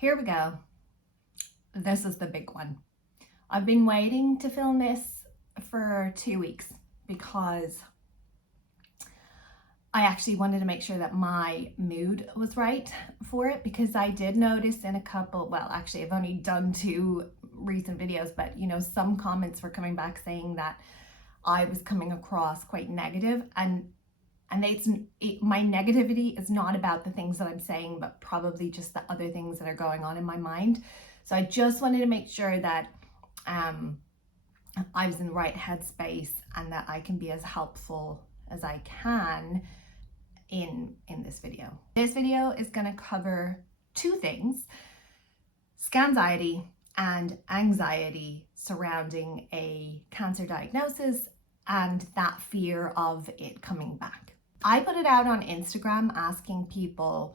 Here we go. This is the big one. I've been waiting to film this for 2 weeks because I actually wanted to make sure that my mood was right for it, because I did notice in a couple, well, actually I've only done 2 recent videos, but some comments were coming back saying that I was coming across quite negative, and my negativity is not about the things that I'm saying, but probably just the other things that are going on in my mind. So I just wanted to make sure that I was in the right headspace and that I can be as helpful as I can in this video. This video is going to cover 2 things: scansiety and anxiety surrounding a cancer diagnosis and that fear of it coming back. I put it out on Instagram asking people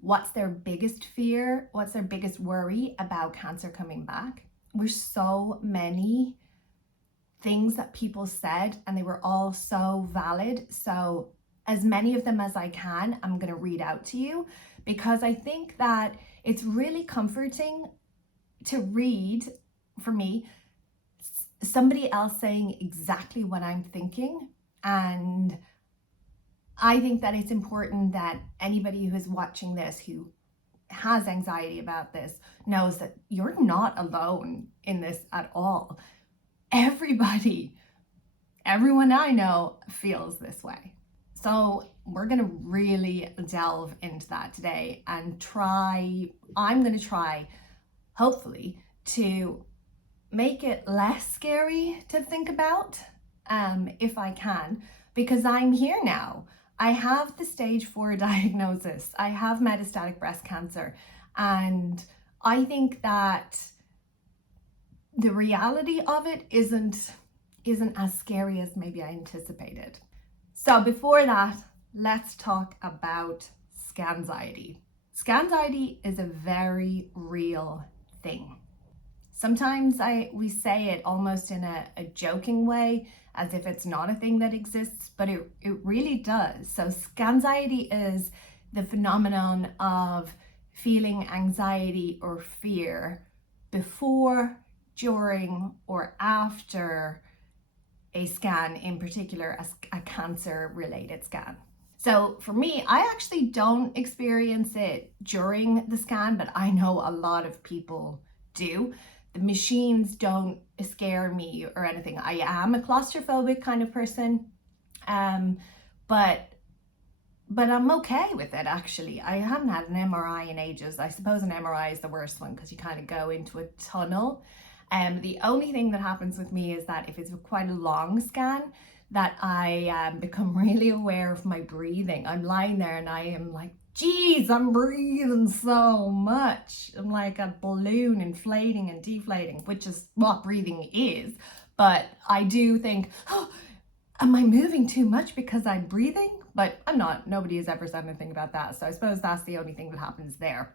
what's their biggest fear, what's their biggest worry about cancer coming back. There's so many things that people said and they were all so valid. So as many of them as I can, I'm going to read out to you, because I think that it's really comforting to read, for me, somebody else saying exactly what I'm thinking. And I think that it's important that anybody who is watching this who has anxiety about this knows that you're not alone in this at all. Everyone I know feels this way. So we're going to really delve into that today and I'm going to try, hopefully, to make it less scary to think about, if I can, because I'm here now. I have the stage 4 diagnosis. I have metastatic breast cancer. And I think that the reality of it isn't as scary as maybe I anticipated. So before that, let's talk about scansiety. Scansiety is a very real thing. Sometimes we say it almost in a joking way, as if it's not a thing that exists, but it really does. So scansiety is the phenomenon of feeling anxiety or fear before, during, or after a scan, in particular a cancer-related scan. So for me, I actually don't experience it during the scan, but I know a lot of people do. The machines don't scare me or anything. I am a claustrophobic kind of person, but I'm okay with it, actually. I haven't had an MRI in ages. I suppose an MRI is the worst one because you kind of go into a tunnel. The only thing that happens with me is that if it's quite a long scan, that I become really aware of my breathing. I'm lying there and I am like, geez, I'm breathing so much. I'm like a balloon, inflating and deflating, which is what breathing is. But I do think, oh, am I moving too much because I'm breathing? But I'm not. Nobody has ever said anything about that. So I suppose that's the only thing that happens there.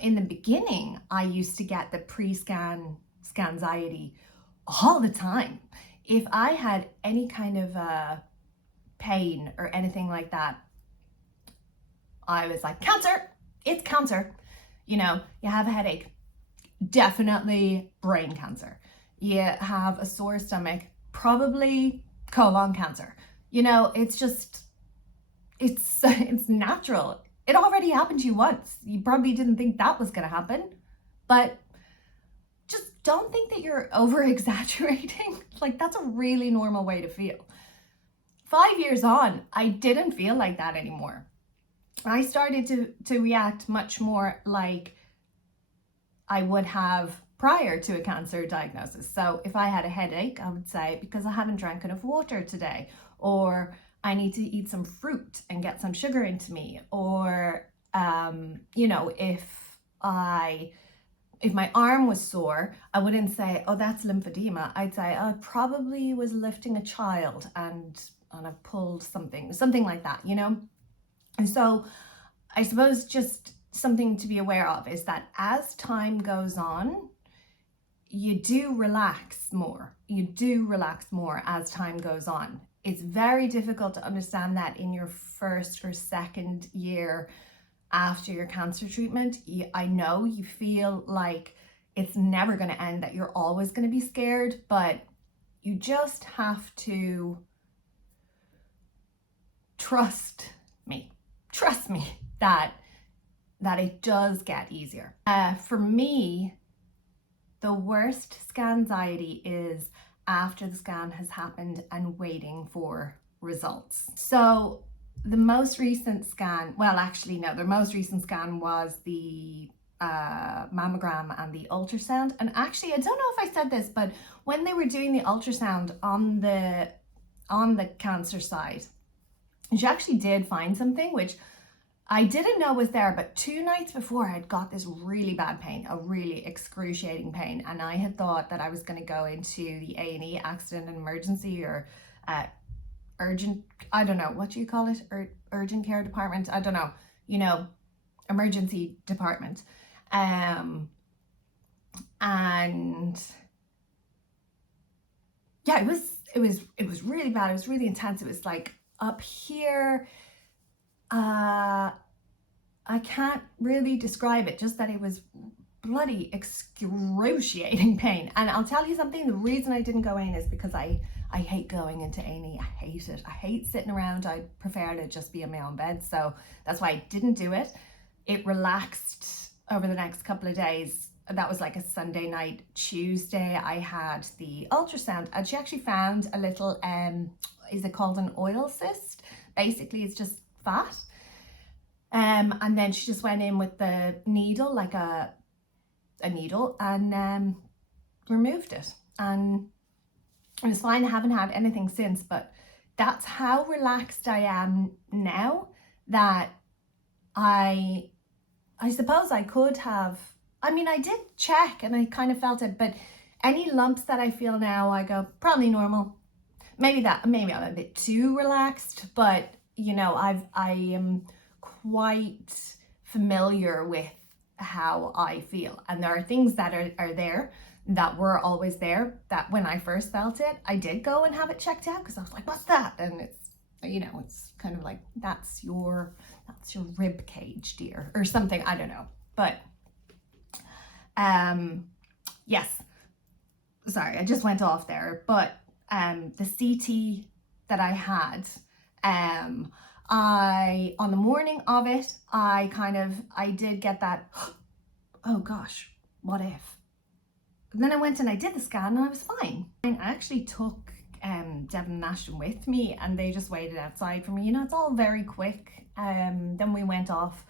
In the beginning, I used to get the pre-scan scansiety all the time. If I had any kind of pain or anything like that, I was like, cancer, it's cancer. You have a headache, definitely brain cancer. You have a sore stomach, probably colon cancer. It's natural. It already happened to you once. You probably didn't think that was going to happen, but just don't think that you're over exaggerating. Like, that's a really normal way to feel. 5 years on, I didn't feel like that anymore. I started to react much more like I would have prior to a cancer diagnosis. So if I had a headache, I would say, because I haven't drank enough water today, or I need to eat some fruit and get some sugar into me, or if my arm was sore, I wouldn't say, oh, that's lymphedema. I'd say, I probably was lifting a child and I've pulled something like that, And so I suppose just something to be aware of is that as time goes on, you do relax more. You do relax more as time goes on. It's very difficult to understand that in your first or second year after your cancer treatment. I know you feel like it's never going to end, that you're always going to be scared, but you just have to trust me that it does get easier. For me, the worst scanxiety is after the scan has happened and waiting for results. So the most recent scan, well, actually no, the most recent scan was the mammogram and the ultrasound. And actually, I don't know if I said this, but when they were doing the ultrasound on the cancer side, she actually did find something which I didn't know was there, but 2 nights before I'd got this really bad pain, a really excruciating pain, and I had thought that I was going to go into the A&E, accident and emergency, or urgent, I don't know, what do you call it, urgent care department, I don't know, you know, emergency department. And yeah, it was really bad. It was really intense. It was like up here. I can't really describe it, just that it was bloody excruciating pain. And I'll tell you something, the reason I didn't go in is because I hate going into A&E. I hate it. I hate sitting around. I prefer to just be in my own bed. So that's why I didn't do it. It relaxed over the next couple of days. That was like a Sunday night. Tuesday, I had the ultrasound, and she actually found a little, is it called an oil cyst? Basically, it's just fat. And then she just went in with the needle, like a needle, and removed it. And it was fine. I haven't had anything since, but that's how relaxed I am now, that I suppose I could have, I mean, I did check and I kind of felt it, but any lumps that I feel now, I go, probably normal. Maybe I'm a bit too relaxed, but you know, I am quite familiar with how I feel. And there are things that are there that were always there, that when I first felt it, I did go and have it checked out, because I was like, what's that? And it's, you know, it's kind of like, that's your rib cage, dear, or something, I don't know. But yes, sorry, I just went off there. But the CT that I had, on the morning of it, I did get that, oh gosh, what if? And then I went and I did the scan and I was fine. And I actually took Devon and Ashton with me, and they just waited outside for me. You know, it's all very quick. Then we went off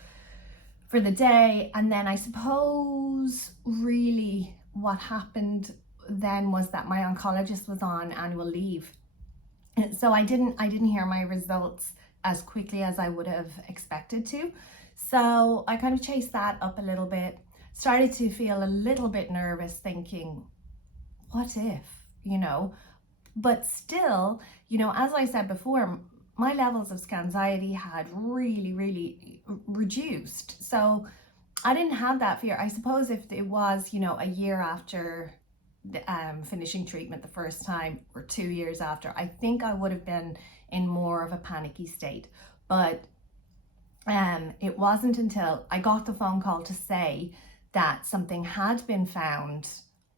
for the day, and then I suppose really what happened then was that my oncologist was on annual leave. So I didn't hear my results as quickly as I would have expected to. So I kind of chased that up a little bit, started to feel a little bit nervous, thinking, what if, you know? But still, you know, as I said before, my levels of scanxiety had really reduced. So I didn't have that fear. I suppose if it was, you know, a year after finishing treatment the first time, or 2 years after, I think I would have been in more of a panicky state. But it wasn't until I got the phone call to say that something had been found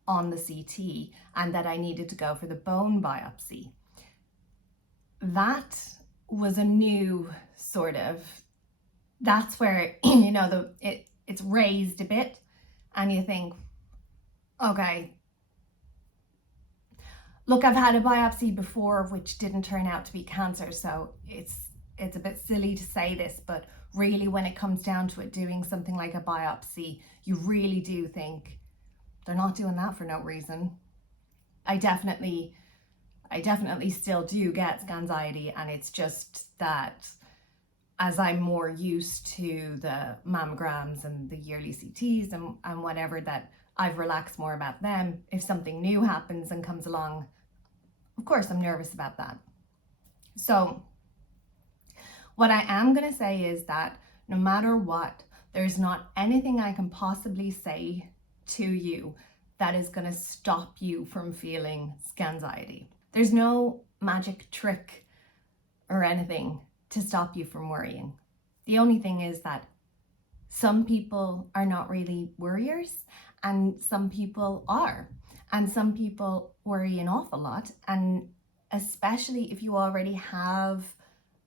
on the CT and that I needed to go for the bone biopsy. That was a new sort of, that's where, you know, it's raised a bit, and you think, okay, look, I've had a biopsy before which didn't turn out to be cancer, so it's a bit silly to say this, but really when it comes down to it, doing something like a biopsy, you really do think they're not doing that for no reason. I definitely still do get scanxiety, and it's just that as I'm more used to the mammograms and the yearly CTs and whatever, that I've relaxed more about them. If something new happens and comes along, of course I'm nervous about that. So what I am going to say is that no matter what, there's not anything I can possibly say to you that is going to stop you from feeling scanxiety. There's no magic trick or anything to stop you from worrying. The only thing is that some people are not really worriers and some people are. And some people worry an awful lot. And especially if you already have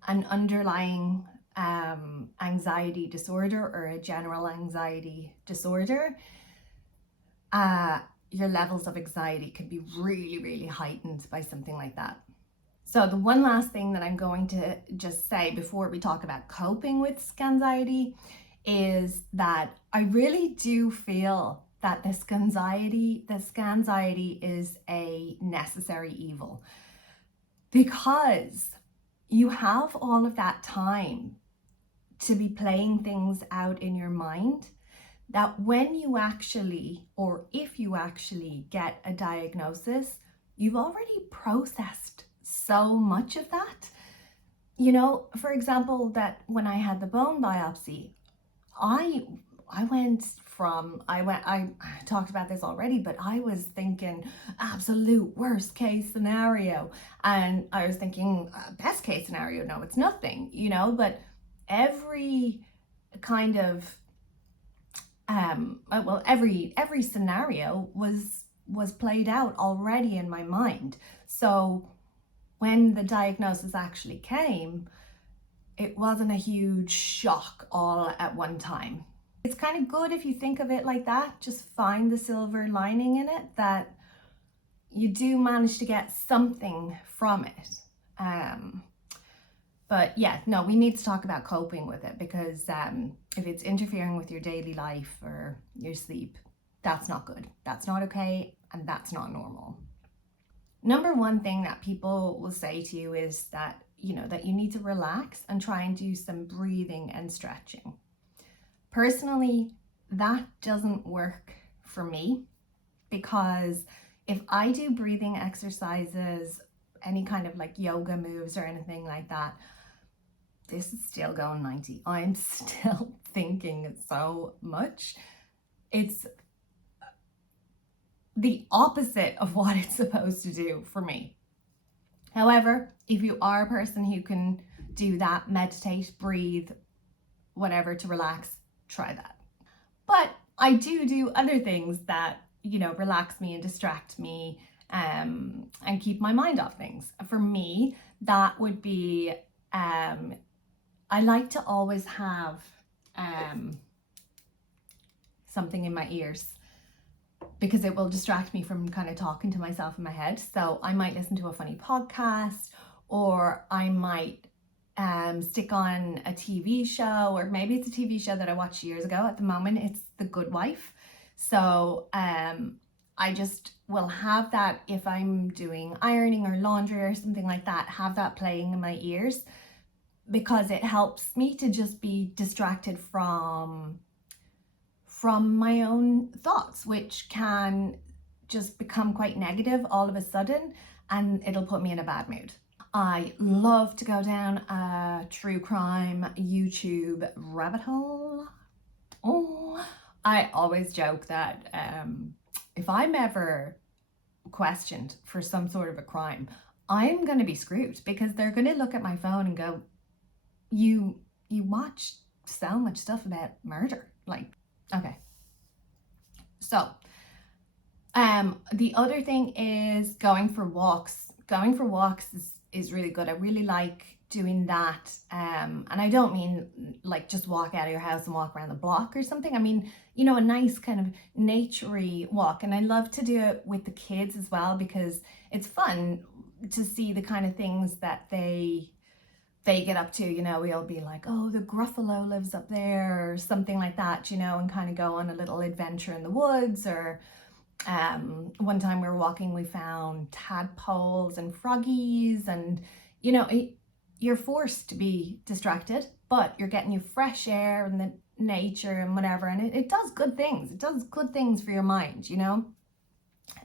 an underlying anxiety disorder or a general anxiety disorder, your levels of anxiety could be really, really heightened by something like that. So the one last thing that I'm going to just say before we talk about coping with scanxiety is that I really do feel that the scanxiety is a necessary evil, because you have all of that time to be playing things out in your mind, that when you actually, or if you actually get a diagnosis, you've already processed so much of that. You know, for example, that when I had the bone biopsy, I talked about this already, but I was thinking absolute worst case scenario. And I was thinking best case scenario, no, it's nothing, you know, but every kind of, every scenario was played out already in my mind. So when the diagnosis actually came, it wasn't a huge shock all at one time. It's kind of good if you think of it like that, just find the silver lining in it, that you do manage to get something from it. But yeah, no, we need to talk about coping with it, because if it's interfering with your daily life or your sleep, that's not good. That's not okay, and that's not normal. Number one thing that people will say to you is that, you know, that you need to relax and try and do some breathing and stretching. Personally, that doesn't work for me, because if I do breathing exercises, any kind of like yoga moves or anything like that, this is still going 90. I'm still thinking so much. It's the opposite of what it's supposed to do for me. However, if you are a person who can do that, meditate, breathe, whatever, to relax, try that. But I do other things that, you know, relax me and distract me, and keep my mind off things. For me, that would be, I like to always have something in my ears, because it will distract me from kind of talking to myself in my head. So I might listen to a funny podcast, or I might stick on a TV show, or maybe it's a TV show that I watched years ago. At the moment, it's The Good Wife. So I just will have that if I'm doing ironing or laundry or something like that, have that playing in my ears, because it helps me to just be distracted from my own thoughts, which can just become quite negative all of a sudden, and it'll put me in a bad mood. I love to go down a true crime YouTube rabbit hole. Oh, I always joke that if I'm ever questioned for some sort of a crime, I'm going to be screwed, because they're going to look at my phone and go, you watch so much stuff about murder. Like, okay. So, the other thing is going for walks. Going for walks is really good. I really like doing that. And I don't mean like just walk out of your house and walk around the block or something. I mean, you know, a nice kind of naturey walk. And I love to do it with the kids as well, because it's fun to see the kind of things that they get up to. You know, we'll be like, oh, the Gruffalo lives up there or something like that, you know, and kind of go on a little adventure in the woods. Or one time we were walking, we found tadpoles and froggies, and you know, you're forced to be distracted, but you're getting your fresh air and the nature and whatever, and it does good things. It does good things for your mind, you know.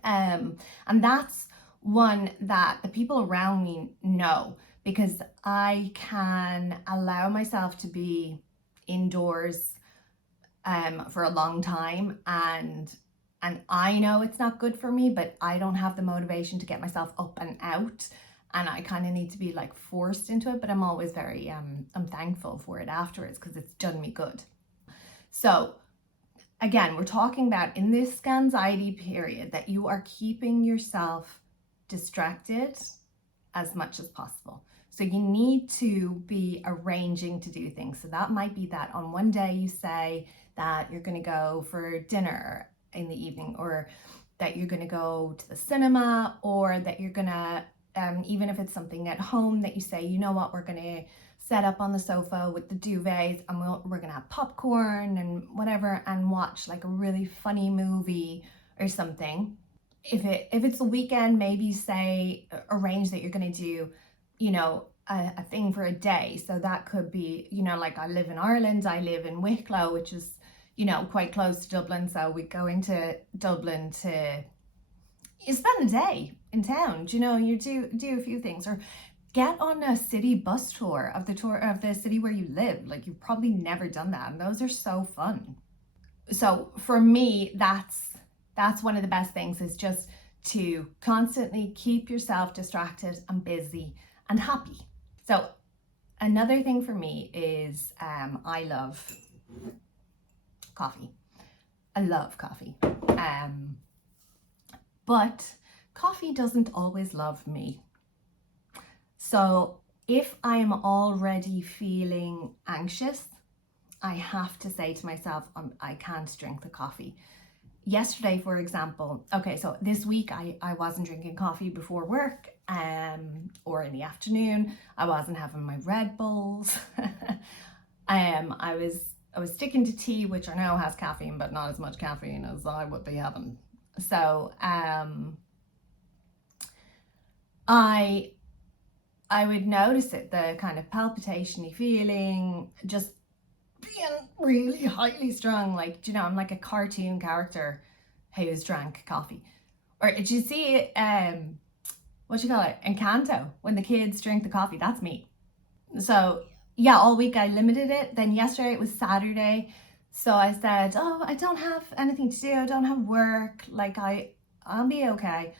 And that's one that the people around me know, because I can allow myself to be indoors for a long time, and I know it's not good for me, but I don't have the motivation to get myself up and out. and I kind of need to be like forced into it, but I'm always very I'm thankful for it afterwards because it's done me good. So again, we're talking about in this Scanxiety period that you are keeping yourself distracted as much as possible. So you need to be arranging to do things. So that might be that on one day you say that you're going to go for dinner in the evening, or that you're going to go to the cinema, or that you're going to even if it's something at home, that you say, you know what, we're going to set up on the sofa with the duvets, and we're going to have popcorn and whatever and watch like a really funny movie or something. If it's the weekend, maybe you say, arrange that you're going to do, you know, a thing for a day. So that could be, you know, like I live in Ireland, I live in Wicklow, which is, you know, quite close to Dublin. So we go into Dublin to, you spend a day in town, you know, you do a few things, or get on a city bus tour of the city where you live. Like, you've probably never done that, and those are so fun. So for me, that's one of the best things, is just to constantly keep yourself distracted and busy and happy. So another thing for me is I love coffee. I love coffee. But coffee doesn't always love me. So if I am already feeling anxious, I have to say to myself, I can't drink the coffee. Yesterday, for example, okay, so this week I wasn't drinking coffee before work or in the afternoon. I wasn't having my Red Bulls. I was sticking to tea, which I know has caffeine, but not as much caffeine as I would be having. So I would notice it, the kind of palpitation-y feeling, just being really highly strung, like, you know, I'm like a cartoon character who's drank coffee. Or did you see what you call it, Encanto, when the kids drink the coffee? That's me. So yeah, all week I limited it. Then yesterday, it was Saturday, so I said, oh, I don't have anything to do, I don't have work, like I'll be okay.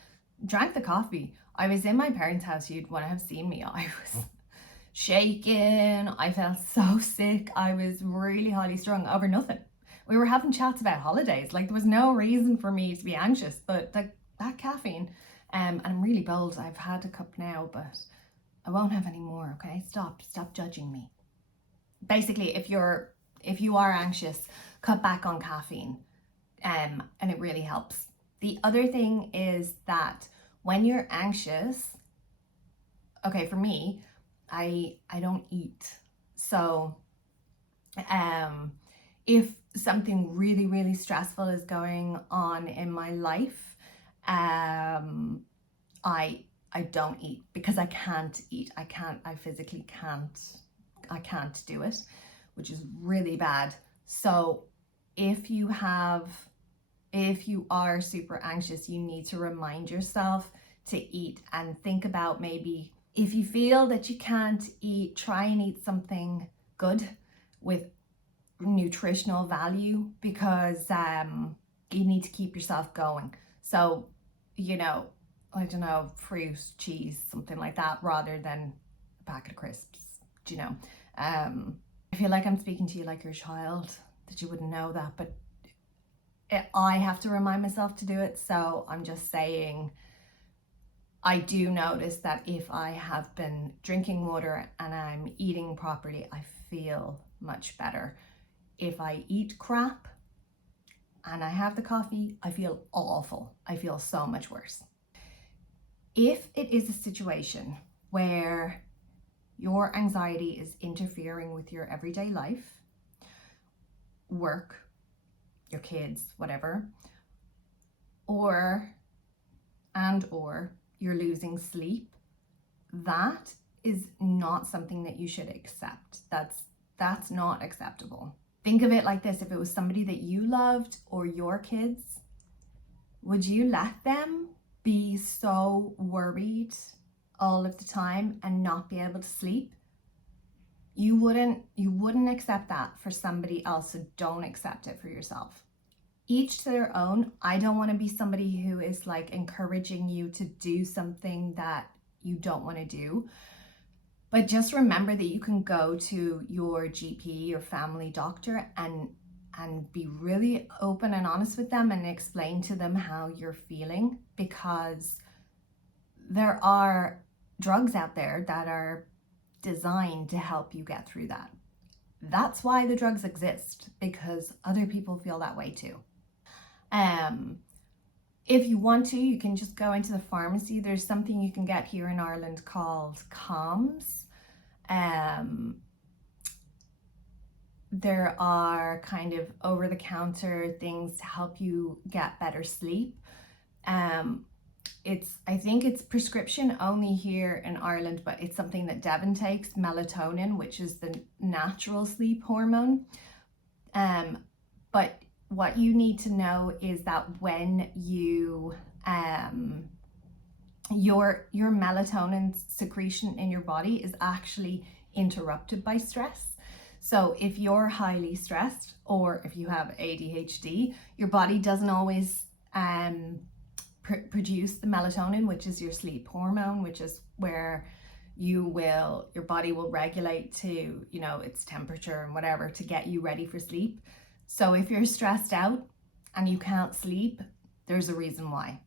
Drank the coffee. I was in my parents' house. You'd want to have seen me. I was shaking. I felt so sick. I was really highly strung over nothing. We were having chats about holidays. Like, there was no reason for me to be anxious, but that caffeine, and I'm really bold. I've had a cup now, but I won't have any more. Okay, stop judging me. Basically, if you are anxious, cut back on caffeine, and it really helps. The other thing is that when you're anxious, okay, for me, I don't eat. So if something really, really stressful is going on in my life, I don't eat, because I can't eat. I physically can't do it, which is really bad. So if you are super anxious, you need to remind yourself to eat, and think about, maybe if you feel that you can't eat, try and eat something good with nutritional value, because you need to keep yourself going. So, you know, I don't know, fruit, cheese, something like that, rather than a packet of crisps, you know. I feel like I'm speaking to you like you're a child, that you wouldn't know that, but I have to remind myself to do it. So I'm just saying, I do notice that if I have been drinking water and I'm eating properly, I feel much better. If I eat crap and I have the coffee, I feel awful. I feel so much worse. If it is a situation where your anxiety is interfering with your everyday life, work, your kids, whatever, or you're losing sleep, that is not something that you should accept. That's not acceptable. Think of it like this: if it was somebody that you loved, or your kids, would you let them be so worried all of the time and not be able to sleep? You wouldn't accept that for somebody else, so don't accept it for yourself. Each to their own. I don't want to be somebody who is like encouraging you to do something that you don't want to do. But just remember that you can go to your GP, your family doctor, and be really open and honest with them and explain to them how you're feeling, because there are drugs out there that are designed to help you get through that. That's why the drugs exist, because other people feel that way too. If you want to, you can just go into the pharmacy. There's something you can get here in Ireland called Calms. There are kind of over-the-counter things to help you get better sleep. I think it's prescription only here in Ireland, but it's something that Devon takes, melatonin, which is the natural sleep hormone. But what you need to know is that when you your melatonin secretion in your body is actually interrupted by stress. So if you're highly stressed, or if you have ADHD, your body doesn't always produce the melatonin, which is your sleep hormone, which is where your body will regulate to, its temperature and whatever to get you ready for sleep. So if you're stressed out and you can't sleep, there's a reason why.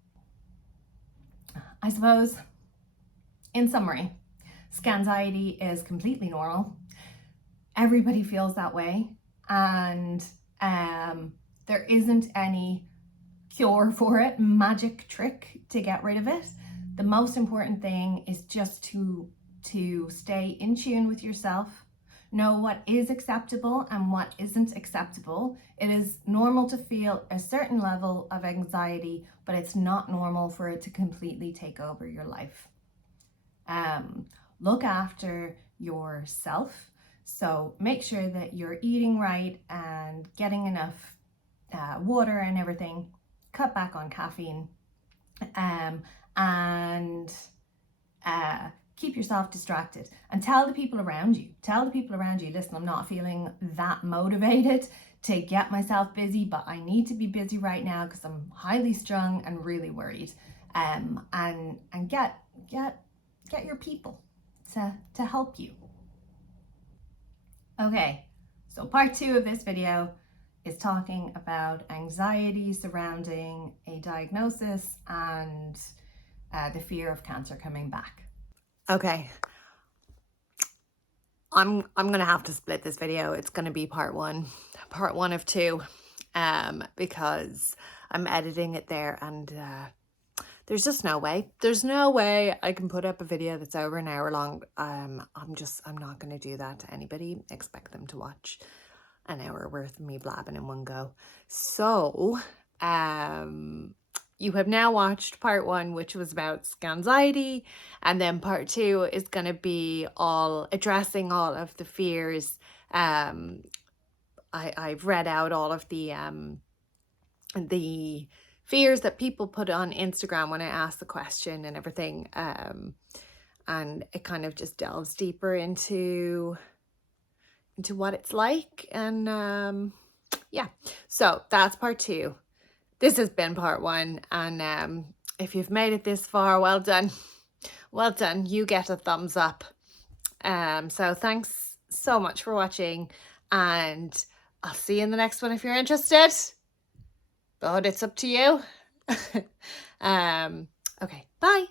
I suppose, in summary, Scanxiety is completely normal. Everybody feels that way, and there isn't any cure for it, magic trick to get rid of it. The most important thing is just to stay in tune with yourself, know what is acceptable and what isn't acceptable. It is normal to feel a certain level of anxiety, but it's not normal for it to completely take over your life. Look after yourself. So make sure that you're eating right and getting enough water and everything. Cut back on caffeine, and keep yourself distracted, and tell the people around you, listen, I'm not feeling that motivated to get myself busy, but I need to be busy right now because I'm highly strung and really worried. And get your people to help you. Okay, so part 2 of this video is talking about anxiety surrounding a diagnosis and the fear of cancer coming back. Okay, I'm gonna have to split this video. It's gonna be part one of 2, because I'm editing it there, and there's just no way. There's no way I can put up a video that's over an hour long. I'm not gonna do that to anybody. Expect them to watch an hour worth of me blabbing in one go. So you have now watched part 1, which was about Scanxiety, and then part 2 is going to be addressing all of the fears. I've read out all of the fears that people put on Instagram when I ask the question and everything, and it kind of just delves deeper into what it's like. And yeah, so that's part 2. This has been part 1, and if you've made it this far, well done, you get a thumbs up. So thanks so much for watching, and I'll see you in the next one if you're interested, but it's up to you. Okay, bye.